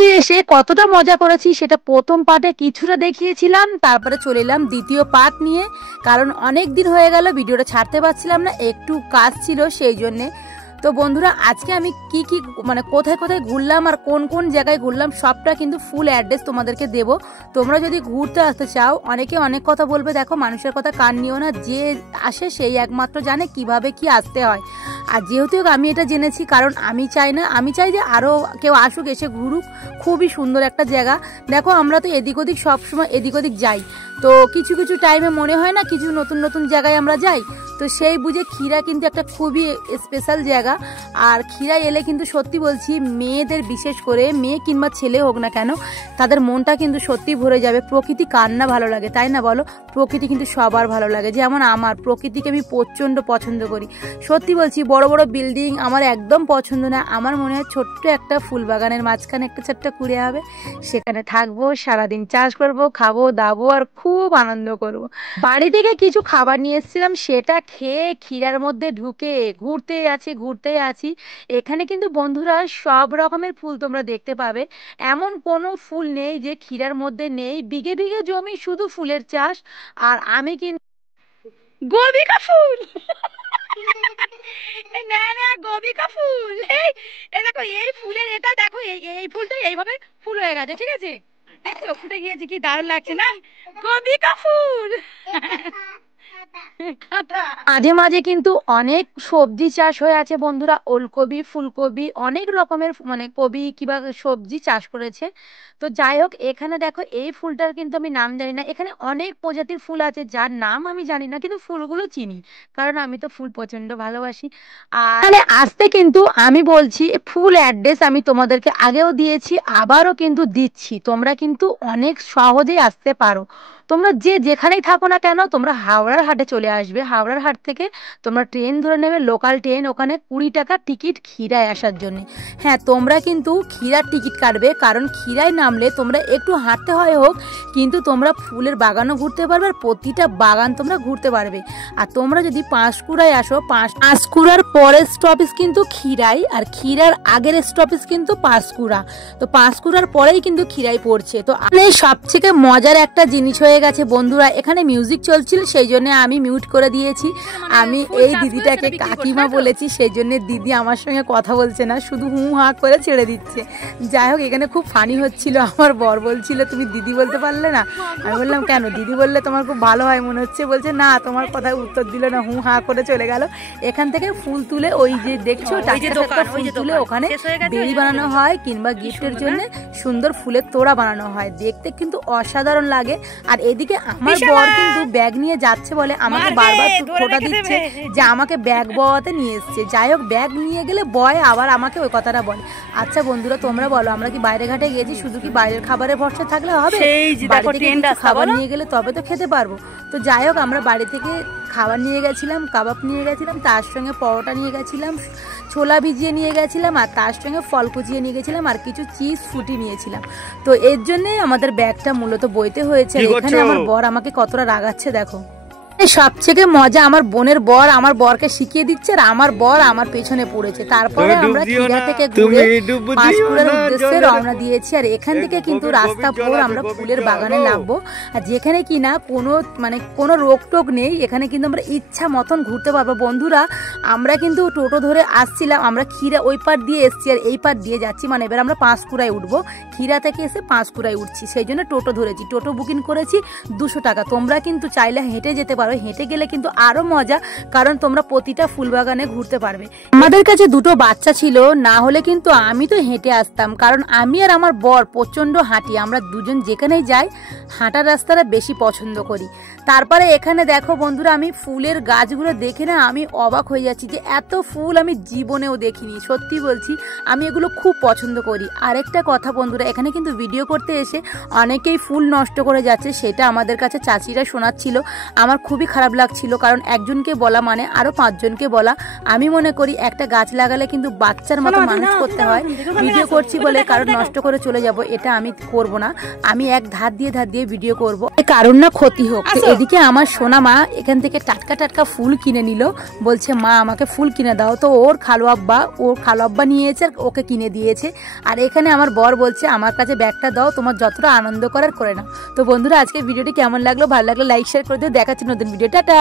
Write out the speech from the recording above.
ঘুরতে এসে কতটা মজা করেছি সেটা প্রথম পার্টে কিছুটা দেখিয়েছিলাম, তারপরে চলে এলাম দ্বিতীয় পার্ট নিয়ে। কারণ অনেক দিন হয়ে গেল ভিডিওটা ছাড়তে পারছিলাম না, একটু কাজ ছিল সেই জন্যে। তো বন্ধুরা আজকে আমি কি কি মানে কোথায় কোথায় ঘুরলাম আর কোন কোন জায়গায় ঘুরলাম সবটা কিন্তু ফুল অ্যাড্রেস তোমাদেরকে দেবো। তোমরা যদি ঘুরতে আসতে চাও, অনেকে অনেক কথা বলবে, দেখো মানুষের কথা কান নিও না, যে আসে সেই একমাত্র জানে কিভাবে কি আসতে হয়। আর যেহেতু আমি এটা জেনেছি, কারণ আমি চাই যে আরও কেউ আসুক, এসে ঘুরুক। খুবই সুন্দর একটা জায়গা। দেখো আমরা তো এদিক ওদিক সবসময় এদিক ওদিক যাই, তো কিছু কিছু টাইমে মনে হয় না কিছু নতুন নতুন জায়গায় আমরা যাই। তো সেই বুঝে ক্ষীরা কিন্তু একটা খুবই স্পেশাল জায়গা। আর ক্ষীরা এলে কিন্তু সত্যি বলছি, মেয়েদের বিশেষ করে, মেয়ে কিংবা ছেলে হোক না কেন, তাদের মনটা কিন্তু সত্যি ভরে যাবে। প্রকৃতি কার না ভালো লাগে, তাই না বলো? প্রকৃতি কিন্তু সবার ভালো লাগে। যেমন আমার প্রকৃতিকে আমি প্রচণ্ড পছন্দ করি। সত্যি বলছি, বড় বড় বিল্ডিং আমার একদম পছন্দ না। আমার মনে হয় ছোট্ট একটা ফুল বাগানের মাঝখানে একটা ছোট্ট কুড়ে হবে, সেখানে থাকবো, সারাদিন চাষ করবো, খাবো দাবো আর খুব আনন্দ করব। বাড়ি থেকে কিছু খাবার নিয়ে এসেছিলাম, সেটা খেয়ে ক্ষীরার মধ্যে ঢুকে ঘুরতেই আছি। এখানে কিন্তু বন্ধুরা সব রকমের ফুল তোমরা দেখতে পাবে। এমন কোনো ফুল নেই যে ক্ষীরার মধ্যে নেই। বিঘে বিঘে জমি শুধু ফুলের চাষ। আর আমি কিন্তু গোবিকা ফুল না না, গোবিকা ফুল। এই দেখো, এই ফুলের এটা দেখো, এই ফুলটা এইভাবে ফুল হয়ে গেছে, ঠিক আছে? দেখো ফুটে গিয়েছে, কি দারুণ লাগছে না? গোবিকা ফুল। মাঝে মাঝে কিন্তু অনেক সবজি চাষ হয়ে আছে বন্ধুরা, ওলকপি, ফুলকপি, অনেক রকমের মানে কবি কিংবা সবজি চাষ করেছে। তো যাই হোক, এখানে দেখো এই ফুলটার কিন্তু আমি নাম জানি না। এখানে অনেক প্রজাতির ফুল আছে যার নাম আমি জানি না, কিন্তু ফুলগুলো চিনি, কারণ আমি তো ফুল প্রচন্ড ভালোবাসি। আর এখানে আসতে কিন্তু আমি বলছি, ফুল অ্যাড্রেস আমি তোমাদেরকে আগেও দিয়েছি, আবারও কিন্তু দিচ্ছি। তোমরা কিন্তু অনেক সহজেই আসতে পারো। তোমরা যে যেখানেই থাকো না কেন, তোমরা হাওড়ার হাটে চলে আসবে। হাওড়ার হাট থেকে তোমরা ট্রেন ধরে নেবে, লোকাল ট্রেন, ওখানে 20 টাকা টিকিট ক্ষীরায় আসার জন্য। হ্যাঁ, তোমরা কিন্তু ক্ষীরার টিকিট কাটবে, কারণ ক্ষীরায় নামলে তোমরা একটু হাঁটতে হয় হোক, কিন্তু তোমরা ফুলের বাগানও ঘুরতে পারবে, আর প্রতিটা বাগান তোমরা ঘুরতে পারবে। আর তোমরা যদি পাঁশকুড়ায় আসো, পাঁশকুড়ার পরের স্টপেজ কিন্তু ক্ষীরাই, আর ক্ষীরার আগের স্টপেজ কিন্তু পাঁশকুড়া। তো পাঁশকুড়ার পরেই কিন্তু ক্ষীরাই পড়ছে। তো সবথেকে মজার একটা জিনিস হয়ে গেছে বন্ধুরা, এখানে মিউজিক চলছিল, সেই জন্য আমি মিউট করে দিয়েছি। আমি এই দিদিটাকে কাকিমা বলেছি, সেই জন্য দিদি আমার সঙ্গে কথা বলছে না, শুধু হু হা করে ছেড়ে দিচ্ছে। যাই হোক, এখানে খুব ফানি হচ্ছিল। আমার বর বলছিল, তুমি দিদি বলতে পারলে না? আমি বললাম, কেন? দিদি বললে তোমার খুব ভালো হয় মনে হচ্ছে। বলছে, না, তোমার কথায় উত্তর দিল না, হু হা করে চলে গেল। এখান থেকে ফুল তুলে, ওই যে দেখছো ফুল তুলে ওখানে বেড়ি বানানো হয়, কিংবা গিফটের জন্য সুন্দর ফুলের তোড়া বানানো হয়। দেখতে কিন্তু অসাধারণ লাগে। আর এদিকে আমার বর কিন্তু ব্যাগ নিয়ে যাচ্ছে বলে আমাকে বারবার খোটা দিচ্ছে যে আমাকে ব্যাগ বওয়াতে নিয়ে এসছে। যাই হোক, ব্যাগ নিয়ে গেলে বয় আবার আমাকে ওই কথাটা বলে। আচ্ছা বন্ধুরা, তোমরা বলো, আমরা কি বাইরে ঘাটে গেছি শুধু কি বাইরের খাবারের ভরসা থাকলে হবে? খাবার নিয়ে গেলে তবে তো খেতে পারবো। তো যাই হোক, আমরা বাড়ি থেকে খাবার নিয়ে গেছিলাম, কাবাব নিয়ে গেছিলাম, তার সঙ্গে পরোটা নিয়ে গেছিলাম, ছোলা ভিজিয়ে নিয়ে গেছিলাম, আর তার সঙ্গে ফল কুচিয়ে নিয়ে গেছিলাম, আর কিছু চিজ ফুটি নিয়েছিলাম। তো এর জন্যই আমাদের ব্যাগটা মূলত বইতে হয়েছে। এখানে আমার বর আমাকে কতটা রাগাচ্ছে দেখো। সবথেকে মজা, আমার বোনের বর আমার বরকে শিখিয়ে দিচ্ছে, আর আমার বর আমার পেছনে পড়েছে। তারপরে আমরা ক্ষীরা থেকে ঘুরে পাঁশকুড়ার উদ্দেশ্যে রওনা দিয়েছি। আর এখান থেকে কিন্তু রাস্তা ভোর আমরা ফুলের বাগানে নামবো। আর যেখানে কিনা কোনো রোক টোক নেই, এখানে কিন্তু আমরা ইচ্ছা মতন ঘুরতে পারবো। বন্ধুরা, আমরা কিন্তু টোটো ধরে আসছিলাম, আমরা ক্ষীরা ওই পার দিয়ে এসছি আর এই পার দিয়ে যাচ্ছি, মানে এবার আমরা পাঁশকুড়ায় উঠবো। ক্ষীরা থেকে এসে পাঁশকুড়ায় উঠছি, সেই জন্য টোটো ধরেছি। টোটো বুকিং করেছি 200 টাকা। তোমরা কিন্তু চাইলে হেঁটে যেতে পারো, হেঁটে গেলে কিন্তু আরো মজা, কারণ তোমরা প্রতিটা ফুল বাগানে ঘুরতে পারবে। আমাদের কাছে দুটো বাচ্চা ছিল, না হলে কিন্তু আমি তো হেঁটে আসতাম, কারণ আমি আর আমার বর প্রচন্ড হাঁটি। আমরা দুজন যেখানেই যাই হাঁটার রাস্তাটা বেশি পছন্দ করি। তারপরে এখানে দেখো বন্ধুরা, আমি ফুলের গাছগুলো দেখে না আমি অবাক হয়ে যাচ্ছি যে এত ফুল আমি জীবনেও দেখিনি। সত্যি বলছি, আমি এগুলো খুব পছন্দ করি। আরেকটা কথা বন্ধুরা, এখানে কিন্তু ভিডিও করতে এসে অনেকেই ফুল নষ্ট করে যাচ্ছে, সেটা আমাদের কাছে চাচিরা শোনাচ্ছিল। আমার খুবই খুবই খারাপ লাগছিল, কারণ একজনকে বলা মানে আরও 5 জনকে বলা। আমি মনে করি একটা গাছ লাগালে কিন্তু বাচ্চার মতো মানুষ করতে হয়। ভিডিও করছি বলে কারণ নষ্ট করে চলে যাব এটা আমি করব না, আমি এক ধার দিয়ে ভিডিও করব, কারণ না ক্ষতি হোক। তো এদিকে আমার সোনা মা এখান থেকে টাটকা টাটকা ফুল কিনে নিল, বলছে মা আমাকে ফুল কিনে দাও। তো ওর খালু আব্বা নিয়েছে, ওকে কিনে দিয়েছে। আর এখানে আমার বর বলছে আমার কাছে ব্যাগটা দাও, তোমার যতটা আনন্দ করার করে নাও। তো বন্ধুরা আজকে ভিডিওটি কেমন লাগলো, ভালো লাগলো লাইক শেয়ার করে দিও, দেখাচ্ছি নতুন ভিডিও, টাটা।